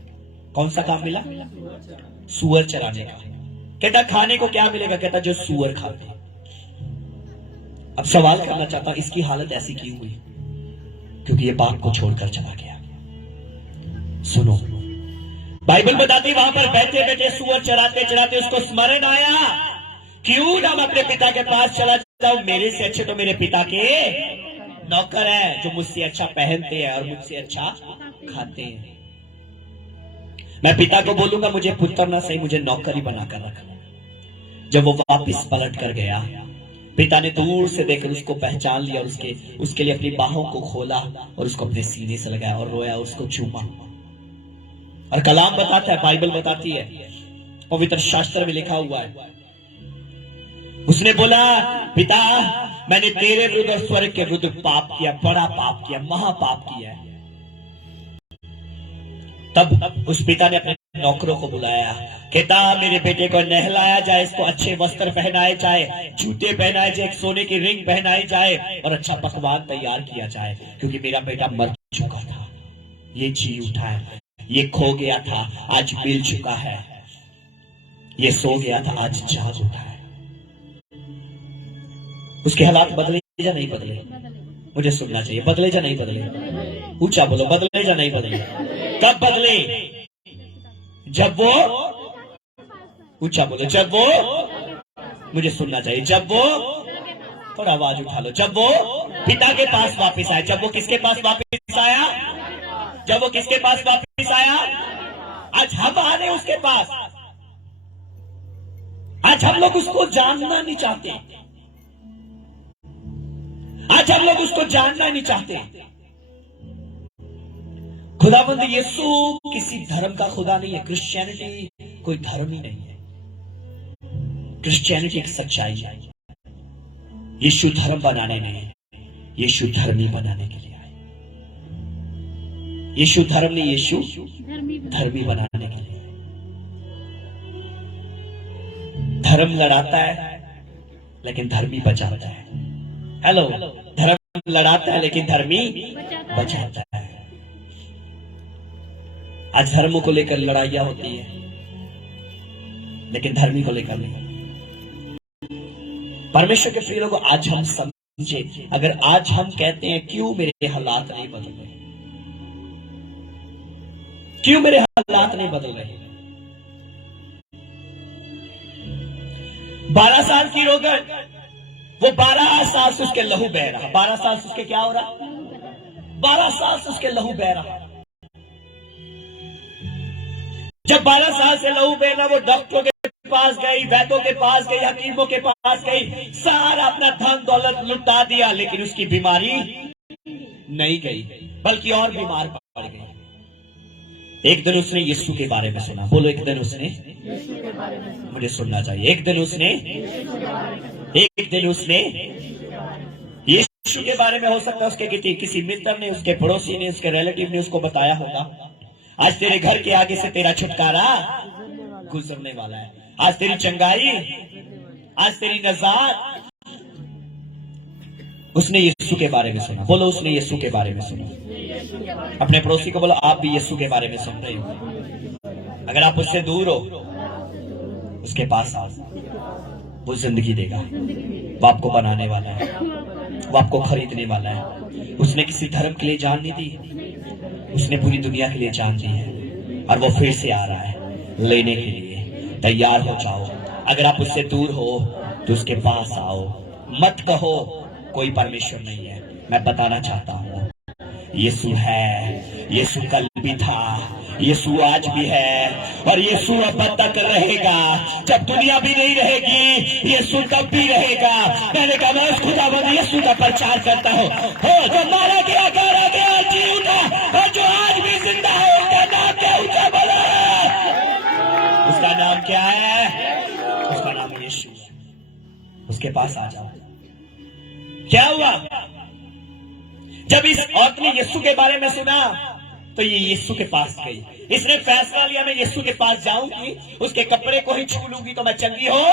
कौन सा काम मिला? सुअर चराने का। कहता खाने को क्या मिलेगा? कहता जो सुअर खाते। अब सवाल करना चाहता, इसकी हालत ऐसी क्यों हुई? क्योंकि ये बाप को छोड़कर चला गया। सुनो, बाइबल बताती वहां पर बैठे बैठे सुअर चराते चराते उसको स्मरण आया, क्यों ना मैं अपने पिता के पास चला जाऊं? मेरे से अच्छे तो मेरे पिता के नौकर है, जो मुझसे अच्छा पहनते हैं और मुझसे अच्छा खाते हैं। मैं पिता को बोलूंगा मुझे पुत्र ना सही, मुझे नौकर ही बनाकर रखना। जब वो वापिस पलट कर गया, पिता ने दूर से देखकर उसको पहचान लिया और उसके लिए अपनी बाहों को खोला और उसको अपने सीने से लगाया और रोया, उसको चूमा। और कलाम बताता है, बाइबल बताती है, पवित्र शास्त्र में लिखा हुआ है, उसने बोला पिता मैंने तेरे विरुद्ध और स्वर्ग के विरुद्ध पाप किया, बड़ा पाप किया, महापाप किया है। तब उस पिता ने अपने नौकरों को बुलाया, कहता मेरे बेटे को नहलाया जाए, इसको अच्छे वस्त्र पहनाए जाए, जूते पहनाए जाए, एक सोने की रिंग पहनाई जाए और अच्छा पकवान तैयार किया जाए, क्योंकि मेरा बेटा मर चुका था, ये जी उठा है। ये खो गया था, आज मिल चुका है। ये सो गया था, आज जाग उठा है। उसके हालात बदले या नहीं बदले? मुझे सुनना चाहिए, बदले या नहीं बदले? ऊंचा बोलो, बदले या नहीं बदले? कब बदले? जब वो, ऊंचा बोलो, जब वो, मुझे सुनना चाहिए, जब वो, थोड़ा आवाज उठा लो, जब वो पिता के पास वापस आया। जब वो किसके पास वापस आया? जब वो किसके पास वापस आया? आज हम आ रहे उसके पास। आज हम लोग उसको जानना नहीं चाहते। आज हम लोग उसको जानना नहीं चाहते। खुदाबंद यीशु किसी धर्म का खुदा नहीं है। क्रिश्चियनिटी कोई धर्म ही नहीं है। क्रिश्चियनिटी एक सच्चाई है। यीशु धर्म बनाने नहीं, यीशु धर्मी बनाने के लिए आए। यीशु धर्म नहीं, यीशु धर्मी बनाने के लिए। धर्म लड़ाता है लेकिन धर्मी बचाता है। हेलो, धर्म लड़ाता है लेकिन धर्मी बचाता है। आज धर्मों को लेकर लड़ाइयां होती है लेकिन धर्मी को लेकर नहीं। परमेश्वर के प्रिय लोगों, आज हम समझे, अगर आज हम कहते हैं क्यों मेरे हालात नहीं बदल रहे, क्यों मेरे हालात नहीं बदल रहे। 12 साल की रोगन, वो 12 साल से उसके लहू बह रहा। 12 साल से उसके क्या हो रहा? 12 साल से उसके लहू बह रहा। जब 12 साल से लहू बह रहा, वो डॉक्टरों के पास गई, वैद्यों के पास गई, हकीमों के पास गई, सारा अपना धन दौलत लुटा दिया, लेकिन उसकी बीमारी नहीं गई, बल्कि और बीमार पड़ गई। एक दिन उसने यीशु के बारे में सुना। बोलो, एक दिन उसने, मुझे सुनना चाहिए, एक दिन उसने यीशु के बारे में, हो सकता है उसके किसी मित्र ने, उसके पड़ोसी ने, उसके रिलेटिव ने उसको बताया होगा, आज तेरे घर के आगे से तेरा छुटकारा गुजरने वाला है। आज तेरी चंगाई, आज तेरी नजात। उसने यीशु के बारे में सुना। बोलो, उसने यीशु के बारे में सुना। अपने पड़ोसी को बोलो, आप भी यीशु के बारे में सुन रहे हो। अगर आप उससे दूर हो, उसके पास आओ। वो जिंदगी देगा, वो आपको बनाने वाला है, वो आपको खरीदने वाला है। उसने किसी धर्म के लिए जान नहीं दी, उसने पूरी दुनिया के लिए जान दी है, और वो फिर से आ रहा है लेने के लिए। तैयार हो जाओ। अगर आप उससे दूर हो तो उसके पास आओ। मत कहो कोई परमेश्वर नहीं है। मैं बताना चाहता हूँ, यीशु है। यीशु कल भी था, यीशु आज भी है, और यीशु अब तक रहेगा। जब दुनिया भी नहीं रहेगी, यीशु तब भी रहेगा। मैंने कहा, मैं उस खुदावंद यीशु का प्रचार करता हूँ, जो मारा गया, गाड़ा गया, जी उठा, और जो आज भी जिंदा है। उसका नाम क्या? ऊंचा बोलो। उसका नाम क्या है? उसका नाम यीशु है। उसके पास आ जाओ। क्या हुआ? जब इस औरत ने यीशु के बारे में सुना तो ये यीशु के पास गई। इसने फैसला लिया, मैं यीशु के पास जाऊंगी, उसके कपड़े को ही छू लूंगी तो मैं चंगी हो।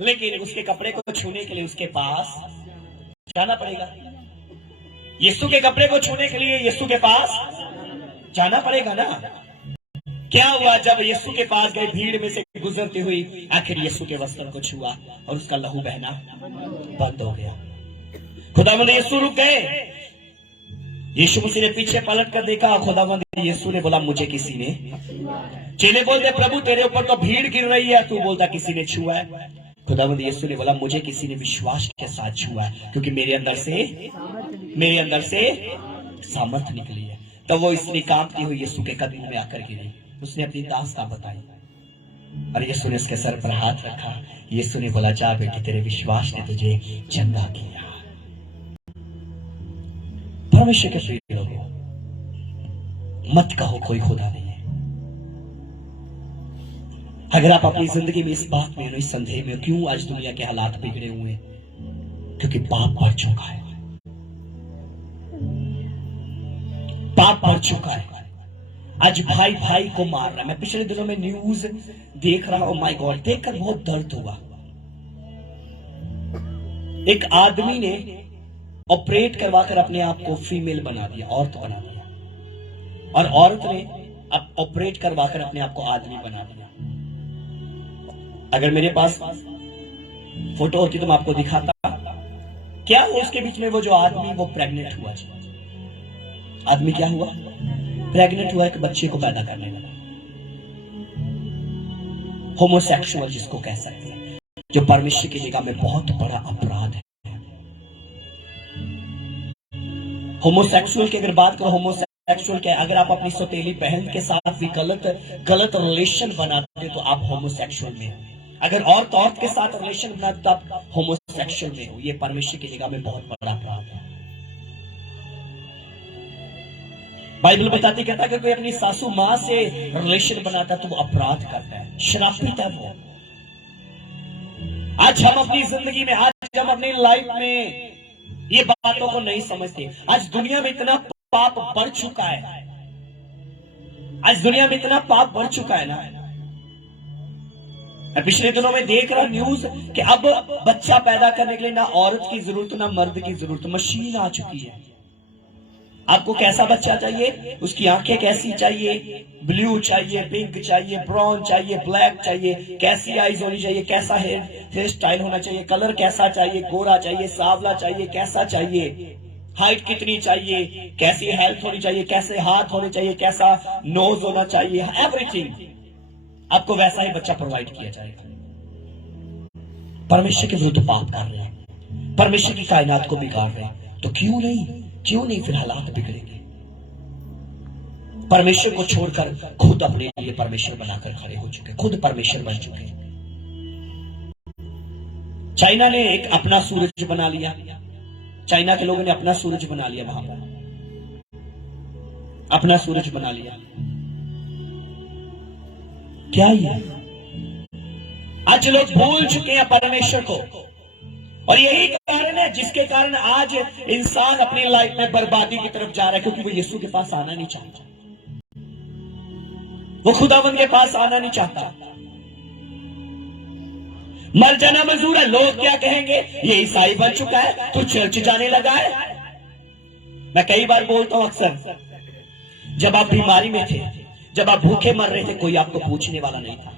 लेकिन उसके कपड़े को छूने के लिए उसके पास जाना पड़ेगा। यीशु के कपड़े को छूने के लिए यीशु के पास जाना पड़ेगा ना। क्या हुआ? जब यीशु के पास गए, भीड़ में से गुजरती हुई, आखिर यीशु के वस्त्र को छुआ और उसका लहू बहना बंद हो गया। खुदावंद यीशु रुक गए। यीशु मसीह ने पीछे पलट कर देखा। खुदावंद यीशु ने बोला, मुझे किसी ने। चेले बोलते, प्रभु तेरे ऊपर तो भीड़ गिर रही है, तू बोलता किसी ने छुआ है। खुदावंद यीशु ने बोला, मुझे किसी ने विश्वास के साथ छुआ है, क्योंकि मेरे अंदर से सामर्थ निकली है। तो वो इसने कांपती हुई यीशु के कदमों में आकर गिरी। उसने अपनी दास्तां बताई और यीशु ने उसके सर पर हाथ रखा। यीशु ने बोला, जा बेटी, तेरे विश्वास ने तुझे चंगा किया। परमेश्वर के प्रिय लोगों, मत कहो कोई खुदा नहीं है। अगर आप अपनी जिंदगी में इस बात में, इस संदेह में, क्यों आज दुनिया के हालात बिगड़े हुए? क्योंकि पाप बढ़ चुका है। पाप बढ़ चुका है। आज भाई भाई को मार रहा है। मैं पिछले दिनों में न्यूज देख रहा हूं, माय गॉड, देखकर बहुत दर्द हुआ। एक आदमी ने ऑपरेट करवाकर अपने आप को फीमेल बना दिया, औरत बना दिया, और औरत ने अब ऑपरेट करवाकर अपने आप को आदमी बना दिया। अगर मेरे पास फोटो होती तो मैं आपको दिखाता, क्या हुआ उसके बीच में, वो जो आदमी वो प्रेग्नेंट हुआ। आदमी क्या हुआ? प्रेग्नेंट हुआ, एक बच्चे को पैदा करने लगा। होमोसेक्सुअल जिसको कह सकते हैं, जो परमेश्वर की निगाह में बहुत बड़ा अपराध है। होमोसेक्सुअल की अगर बात करो, होमोसेक्सुअल क्या है? अगर आप अपनी सौतेली बहन के साथ भी गलत रिलेशन बनाते हो तो आप होमोसेक्सुअल में हो। अगर औरत के साथ रिलेशन बनाते तो आप होमोसेक्सुअल में हो। ये परमेश्वर की निगाह में बहुत बड़ा अपराध है। बाइबल बताती, कहता है कि कोई अपनी सासू मां से रिलेशन बनाता तो वो अपराध करता है, श्रापित है वो। आज हम अपनी जिंदगी में, आज हम अपनी लाइफ में ये बातों को नहीं समझते। आज दुनिया में इतना पाप बढ़ चुका है, आज दुनिया में इतना पाप बढ़ चुका है ना। मैं पिछले दिनों में देख रहा न्यूज कि अब बच्चा पैदा करने के लिए ना औरत की जरूरत ना मर्द की जरूरत, मशीन आ चुकी है। आपको कैसा बच्चा चाहिए, उसकी आंखें कैसी चाहिए, ब्लू चाहिए, पिंक चाहिए, ब्राउन चाहिए, ब्लैक चाहिए, कैसी आईज होनी चाहिए, कैसा हेयर स्टाइल होना चाहिए, कलर कैसा चाहिए, गोरा चाहिए, सावला चाहिए, कैसा चाहिए, हाइट कितनी चाहिए, कैसी हेल्थ होनी चाहिए, कैसे हाथ होने चाहिए, कैसा नोज होना चाहिए, एवरीथिंग आपको वैसा ही बच्चा प्रोवाइड किया जाएगा। परमेश्वर के विरुद्ध पाप कर रहे हैं, परमेश्वर की कायनात को बिगाड़ रहे हैं, तो क्यों नहीं फिर हालात बिगड़ेंगे। परमेश्वर को छोड़कर खुद अपने लिए परमेश्वर बनाकर खड़े हो चुके, खुद परमेश्वर बन चुके। चाइना ने एक अपना सूरज बना लिया, चाइना के लोगों ने अपना सूरज बना लिया, वहां पर अपना सूरज बना लिया। क्या ये? आज लोग भूल चुके हैं परमेश्वर को, और यही कारण है जिसके कारण आज इंसान अपनी लाइफ में बर्बादी की तरफ जा रहा है, क्योंकि वो यीशु के पास आना नहीं चाहता, वो खुदावंद के पास आना नहीं चाहता। मर जाना मंजूर है। लोग क्या कहेंगे, ये ईसाई बन चुका है, तो चर्च जाने लगा है। मैं कई बार बोलता हूं, अक्सर जब आप बीमारी में थे, जब आप भूखे मर रहे थे, कोई आपको पूछने वाला नहीं था।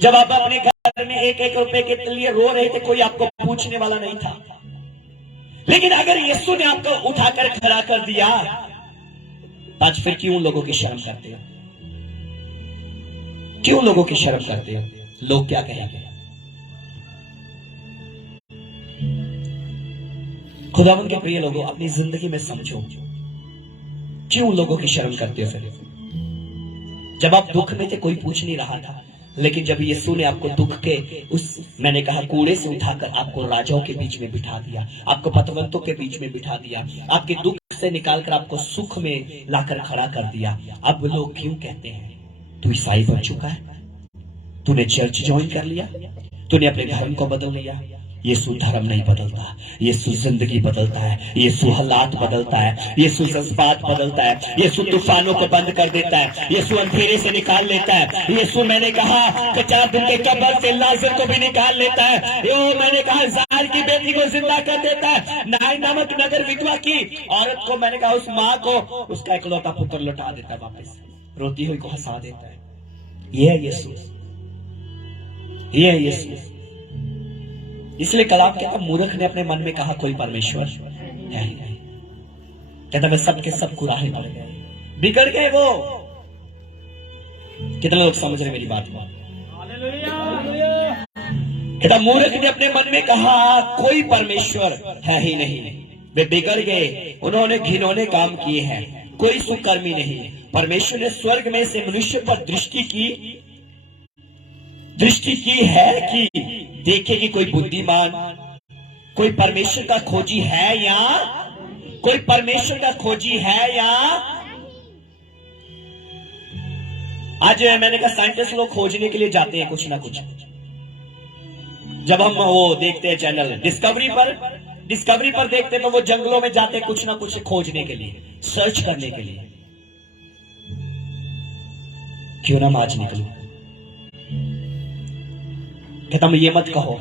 जब आप अपने घर में एक रुपए के लिए रो रहे थे, कोई आपको पूछने वाला नहीं था। लेकिन अगर यीशु ने आपको उठाकर खड़ा कर दिया, आज फिर क्यों लोगों की शर्म करते हो? क्यों लोगों की शर्म करते हो? लोग क्या कहेंगे? खुदावंद के प्रिय लोगों, अपनी जिंदगी में समझो, क्यों लोगों की शर्म करते हो? फिर जब आप दुख में थे, कोई पूछ नहीं रहा था, लेकिन जब यीशु ने आपको दुख के मैंने कहा कूड़े से उठाकर आपको राजाओं के बीच में बिठा दिया, आपको पतवंतों के बीच में बिठा दिया, आपके दुख से निकालकर आपको सुख में लाकर खड़ा कर दिया, अब लोग क्यों कहते हैं तू ईसाई बन चुका है, तूने चर्च ज्वाइन कर लिया, तूने अपने धर्म को बदल लिया? यीशु धर्म नहीं बदलता, यीशु जिंदगी बदलता है, यीशु हालात बदलता है, यीशु जज्बात बदलता है, यीशु तूफानों को बंद कर देता है, यीशु अंधेरे से निकाल लेता है। यीशु, मैंने कहा 50 दिन के कब्र से लाजर को भी निकाल लेता है। यो, मैंने कहा ज़ार की बेटी को जिंदा कर देता है। नाइन नामक नगर विधवा की औरत को, मैंने कहा उस माँ को उसका इकलौता पुत्र लौटा देता है, वापस रोती हुई को हंसा देता है। ये है यीशु, ये है यीशु। इसलिए कलाम कहता, मूर्ख ने अपने मन में कहा कोई परमेश्वर है ही नहीं। कहता वे सब के सब कुराहे पड़ गए, बिगड़ गए वो। कितने लोग समझ रहे मेरी बात को? कहता मूर्ख ने अपने मन में कहा कोई परमेश्वर है ही नहीं, वे बिगड़ गए, उन्होंने घिनौने काम किए हैं, कोई सुकर्मी नहीं। परमेश्वर ने स्वर्ग में से मनुष्य पर दृष्टि की है कि देखे कि कोई बुद्धिमान, कोई परमेश्वर का खोजी है या कोई परमेश्वर का खोजी है या? आज मैंने कहा साइंटिस्ट लोग खोजने के लिए जाते हैं कुछ ना कुछ। जब हम वो देखते हैं चैनल डिस्कवरी पर देखते हैं, तो वो जंगलों में जाते हैं कुछ ना कुछ खोजने के लिए, सर्च करने के लिए। क्यों ना आज निकलूं? कहता मैं ये मत कहो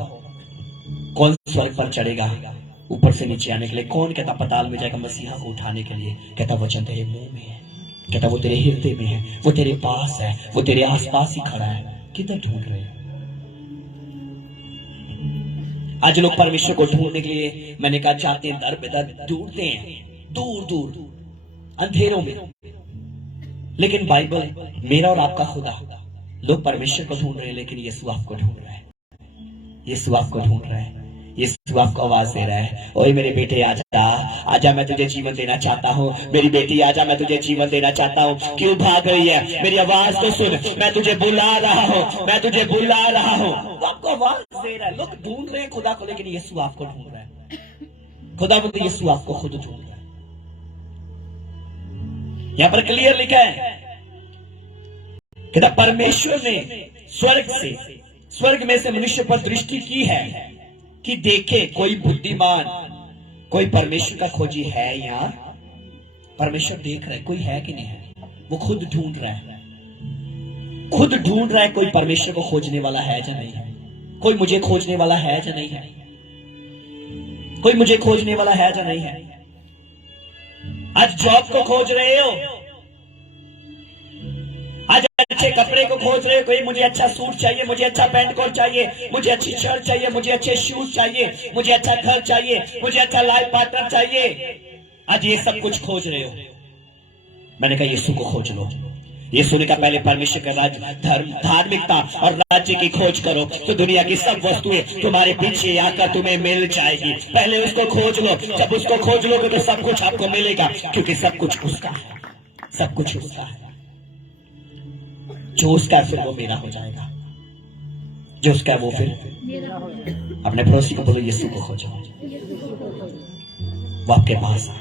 कौन स्वर्ग पर चढ़ेगा ऊपर से नीचे आने के लिए, कौन कहता पताल में जाएगा मसीहा को उठाने के लिए। कहता वचन तेरे मुंह में है, कहता वो तेरे हृदय में है, वो तेरे पास है, वो तेरे आसपास ही खड़ा है। किधर ढूंढ रहे हो? आज लोग परमेश्वर को ढूंढने के लिए, मैंने कहा, जाते हैं दर पे दर, ढूंढते हैं दूर दूर अंधेरों में। लेकिन बाइबल, मेरा और आपका खुदा, लोग परमेश्वर को ढूंढ रहे हैं, लेकिन यीशु आपको ढूंढ रहा है। यीशु आपको ढूंढ रहा है। यीशु आपको आवाज दे रहा है, ओए मेरे बेटे आजा, आजा, मैं तुझे जीवन देना चाहता हूँ। मेरी बेटी आजा, मैं तुझे जीवन देना चाहता हूँ। क्यों भाग रही है? मेरी आवाज तो सुन, मैं तुझे बुला रहा हूँ, मैं तुझे बुला रहा हूँ। तो आपको आवाज दे रहा है। लोग ढूंढ रहे हैं खुदा को, लेकिन यीशु आपको ढूंढ रहा है। खुदा बोलते यीशु आपको खुद ढूंढ रहा है। यहां पर क्लियर लिखा है, कहता परमेश्वर ने स्वर्ग में से मनुष्य पर दृष्टि की है कि देखे कोई बुद्धिमान, कोई परमेश्वर का खोजी है यहाँ। परमेश्वर देख रहा है कोई है कि नहीं है। वो खुद ढूंढ रहा है, खुद ढूंढ रहा है कोई परमेश्वर को खोजने वाला है या नहीं है। कोई मुझे खोजने वाला है या नहीं है। कोई मुझे खोजने वाला है या नहीं है। आज जॉब को खोज रहे हो, आज अच्छे कपड़े को खोज रहे हो। कोई मुझे अच्छा सूट चाहिए, मुझे अच्छा पैंट कोट चाहिए, मुझे अच्छी शर्ट चाहिए, मुझे अच्छे शूज चाहिए, मुझे अच्छा घर चाहिए, मुझे अच्छा लाइफ पार्टनर चाहिए। आज ये सब कुछ खोज रहे हो। मैंने कहा यीशु को खोज लो। यीशु ने कहा पहले परमेश्वर का राज, धर्म, धार्मिकता और राज्य की खोज करो, तो दुनिया की सब वस्तुएं तुम्हारे पीछे आकर तुम्हें मिल जाएगी। पहले उसको खोज लो। जब उसको खोज लोगे तो सब कुछ आपको मिलेगा, क्योंकि सब कुछ उसका है। सब कुछ उसका है। जो उसका फिर वो मेरा हो जाएगा। जो उसका वो फिर अपने पड़ोसी को बोलो यीशु को खोजो, वो आपके पास है।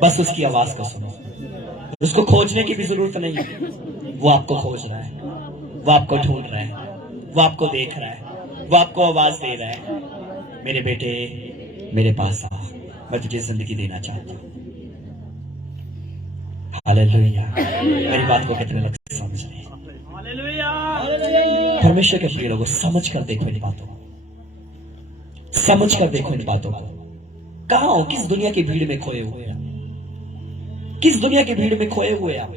बस उसकी आवाज को सुनो। उसको खोजने की भी जरूरत नहीं है। वो आपको खोज रहा है, वो आपको ढूंढ रहा है, वो आपको देख रहा है, वो आपको आवाज दे रहा है, मेरे बेटे मेरे पास आ, मैं तुझे जिंदगी देना चाहता हूं। हालेलुया। मेरी बात को कितने लोग समझ रहे हैं? परमेश्वर के प्रिय लोगों, समझ कर देखो इन बातों को, समझ कर देखो इन बातों को। कहां हो? किस दुनिया की भीड़ में खोए हुए हैं? किस दुनिया की भीड़ में खोए हुए हैं?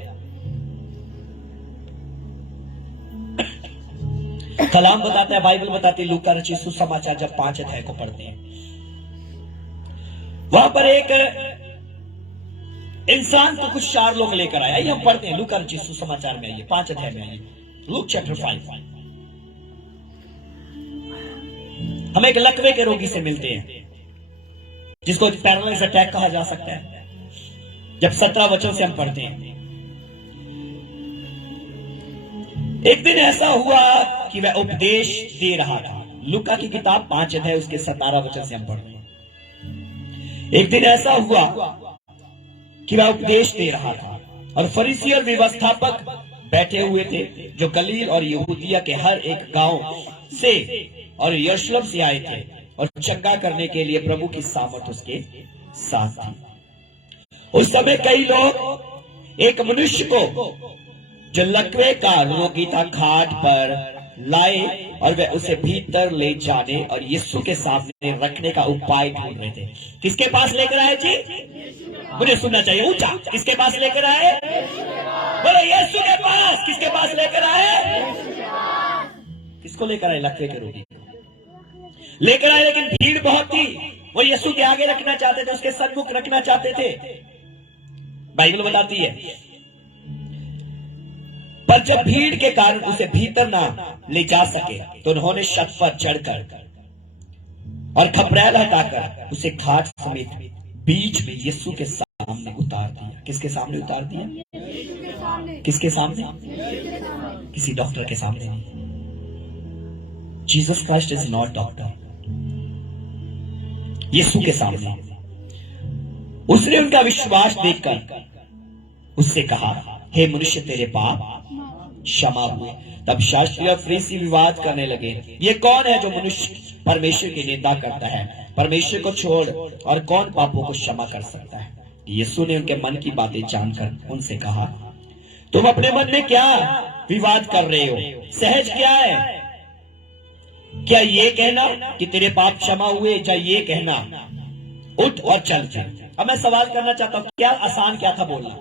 कलाम बताता है, बाइबल बताती है, लूका रचित सुसमाचार जब 5 अध्याय को पढ़ते हैं, वहां पर एक इंसान को कुछ 4 लोग लेकर आया। आइए हम पढ़ते हैं लूका रचित सुसमाचार में, आइए 5 अध्याय में आइए, लूक चैप्टर 5। हम एक लकवे के रोगी से मिलते हैं, जिसको पैरालाइज अटैक कहा जा सकता है। जब 17 वचन से हम पढ़ते हैं, एक दिन ऐसा हुआ कि वह उपदेश दे रहा था। लूका की किताब 5 अध्याय उसके 17 वचन से हम पढ़ते हैं। एक दिन ऐसा हुआ कि वह उपदेश दे रहा था, और फरीसी और व्यवस्थापक बैठे हुए थे, जो गलील और यहूदिया के हर एक गांव से और यरूशलेम से आए थे, और चंगा करने के लिए प्रभु की सामर्थ उसके साथ थी। उस समय कई लोग एक मनुष्य को, जो लकवे का रोगी था, घाट पर लाए, और वे उसे भीतर ले जाने और यीशु के सामने रखने का उपाय ढूंढ रहे थे। किसके पास लेकर आए जी? मुझे सुनना चाहिए ऊंचा। किसके पास लेकर आए? बोले यीशु के पास। किसके पास लेकर आए? किसको लेकर आए? लकवे के रोगी लेकर आए, लेकिन भीड़ बहुत थी। वो यीशु के आगे रखना चाहते थे, उसके सन्मुख रखना चाहते थे। बाइबल बताती है, पर जब भीड़ के कारण उसे भीतर ना ले जा सके, तो उन्होंने छत पर चढ़कर और खपरैल हटाकर उसे घाट समेत बीच में यीशु के सामने उतार दिया। किसके सामने उतार दिया? किसके सामने? किसी डॉक्टर के सामने नहीं। Jesus Christ is not doctor. यीशु के सामने। उसने उनका विश्वास देखकर उससे कहा, हे मनुष्य, तेरे पाप क्षमा हुए। तब शास्त्री और फरीसी विवाद करने लगे, ये कौन है जो मनुष्य परमेश्वर की निंदा करता है? परमेश्वर को छोड़ और कौन पापों को क्षमा कर सकता है? यीशु ने उनके मन की बातें जानकर उनसे कहा, तुम अपने मन में क्या विवाद कर रहे हो? सहज क्या है? क्या ये कहना कि तेरे पाप क्षमा हुए, या ये कहना उठ और चल। अब मैं सवाल करना चाहता हूं, क्या आसान क्या था बोलना?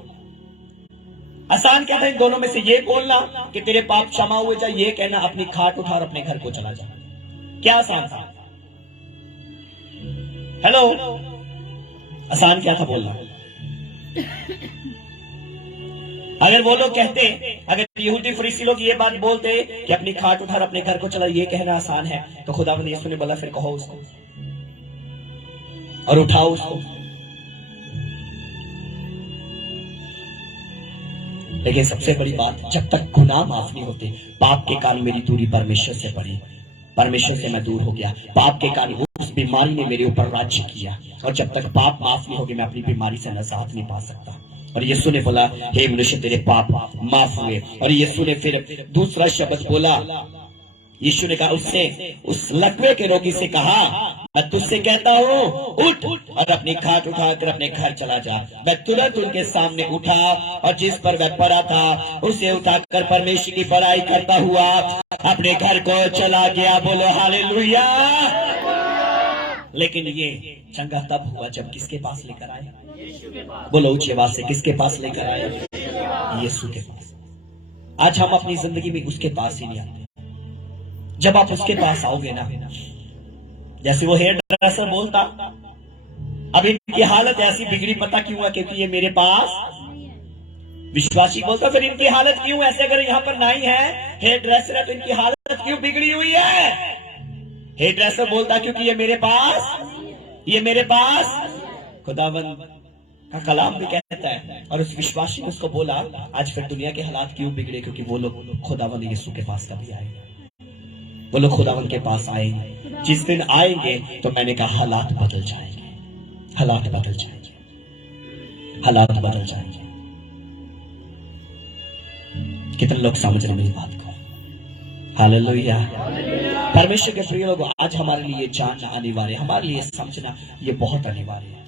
आसान क्या था इन दोनों में से? ये बोलना कि तेरे पाप क्षमा हुए, जा ये कहना अपनी खाट उठा और अपने घर को चला जा। क्या आसान था? हेलो, आसान क्या था बोलना? अगर वो लोग कहते, अगर यहूदी फरीसी लोग ये बात बोलते कि अपनी खाट उठा और अपने घर को चला, ये कहना आसान है, तो खुदावंद यीशु ने बोला फिर कहो उसको और उठाओ उसको। लेकिन सबसे बड़ी बात, जब तक गुनाह माफ नहीं होते, पाप के कारण मेरी दूरी परमेश्वर से पड़ी, परमेश्वर से मैं दूर हो गया, पाप के कारण उस बीमारी ने मेरे ऊपर राज्य किया, और जब तक पाप माफ नहीं होगी मैं अपनी बीमारी से निजात नहीं पा सकता। और यीशु ने बोला हे मनुष्य तेरे पाप माफ हुए। और यीशु ने फिर दूसरा शब्द बोला, यीशु ने कहा उससे, उस लकवे के रोगी से कहा, मैं तुझसे कहता हूँ उठ और अपनी खाट उठाकर अपने घर चला जा। मैं तुरंत उनके सामने उठा और जिस पर वह पड़ा था उसे उठाकर परमेश्वर की बड़ाई करता हुआ अपने घर को चला गया। बोलो हालेलुया। लेकिन ये चंगा तब हुआ जब किसके पास लेकर आए? बोलो ऊंची आवाज से, किसके पास लेकर आए? यीशु के पास। आज हम अपनी जिंदगी में उसके पास ही नहीं आते। जब आप उसके पास आओगे ना, जैसे वो हेयर ड्रेसर बोलता, अब इनकी हालत ऐसी बिगड़ी पता क्यों है? क्योंकि ये मेरे पास, विश्वासी बोलता फिर इनकी हालत क्यों ऐसे? अगर यहाँ पर नहीं है हेयर ड्रेसर है तो इनकी हालत क्यों बिगड़ी हुई है? हेयर ड्रेसर बोलता क्योंकि ये मेरे पास, ये मेरे पास खुदावंद का कलाम भी कहता है। और उस विश्वासी ने उसको बोला आज फिर दुनिया के हालात क्यों बिगड़े? क्योंकि वो लोग खुदावंद यीशु के पास कभी आएंगे, वो लोग खुदावंद के पास आएंगे। जिस दिन आएंगे तो मैंने कहा हालात बदल जाएंगे, हालात बदल जाएंगे, हालात बदल जाएंगे। कितने लोग समझ रहे मेरी बात को? हालेलुया। परमेश्वर के प्रिय लोगों, आज हमारे लिए जानना अनिवार्य, हमारे लिए समझना ये बहुत अनिवार्य है।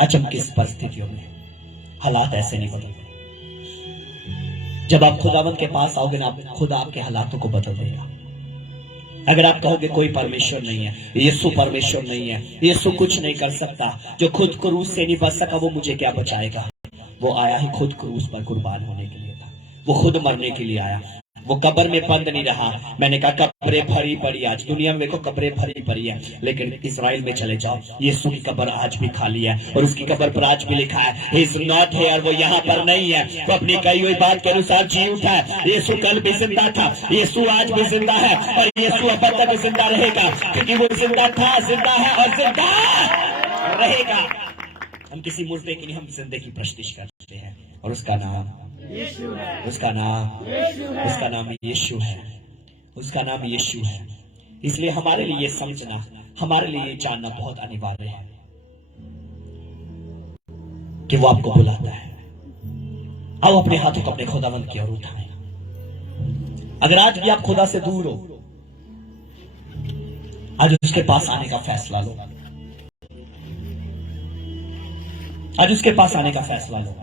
आज हम किस परिस्थितियों में, हालात ऐसे नहीं बदलते। जब आप खुदावंद के पास आओगे ना, खुदा आपके हालातों को बदल देगा। अगर आप कहोगे कोई परमेश्वर नहीं है, यीशु परमेश्वर नहीं है, यीशु कुछ नहीं कर सकता, जो खुद क्रूस से नहीं बच सका वो मुझे क्या बचाएगा? वो आया ही खुद क्रूस पर कुर्बान होने के लिए था, वो खुद मरने के लिए आया, वो कब्र में बंद नहीं रहा। मैंने कहा कब्रें भरी पड़ी, आज दुनिया में देखो कब्रें भरी पड़ी है, लेकिन इस्राएल में चले जाओ, यीशु की कब्र आज भी खाली है और उसकी कब्र पर आज भी लिखा है ही इज नॉट हियर, वो यहाँ पर नहीं है। तो अपनी कही हुई बात के अनुसार जी उठा है। यीशु कल भी जिंदा था, यीशु आज भी जिंदा है और यीशु अब तक भी जिंदा रहेगा, क्योंकि वो जिंदा था, जिंदा है और जिंदा रहेगा। हम किसी मुर्दे की नहीं, हम जिंदे की प्रस्तिश करते हैं और उसका नाम यीशु है, उसका नाम यीशु है, उसका नाम यीशु है। इसलिए हमारे लिए समझना, हमारे लिए जानना बहुत अनिवार्य है कि वो आपको बुलाता है। आओ अपने हाथों को अपने खुदावंद की ओर उठाएं। अगर आज भी आप खुदा से दूर हो, आज उसके पास आने का फैसला लो, आज उसके पास आने का फैसला लो।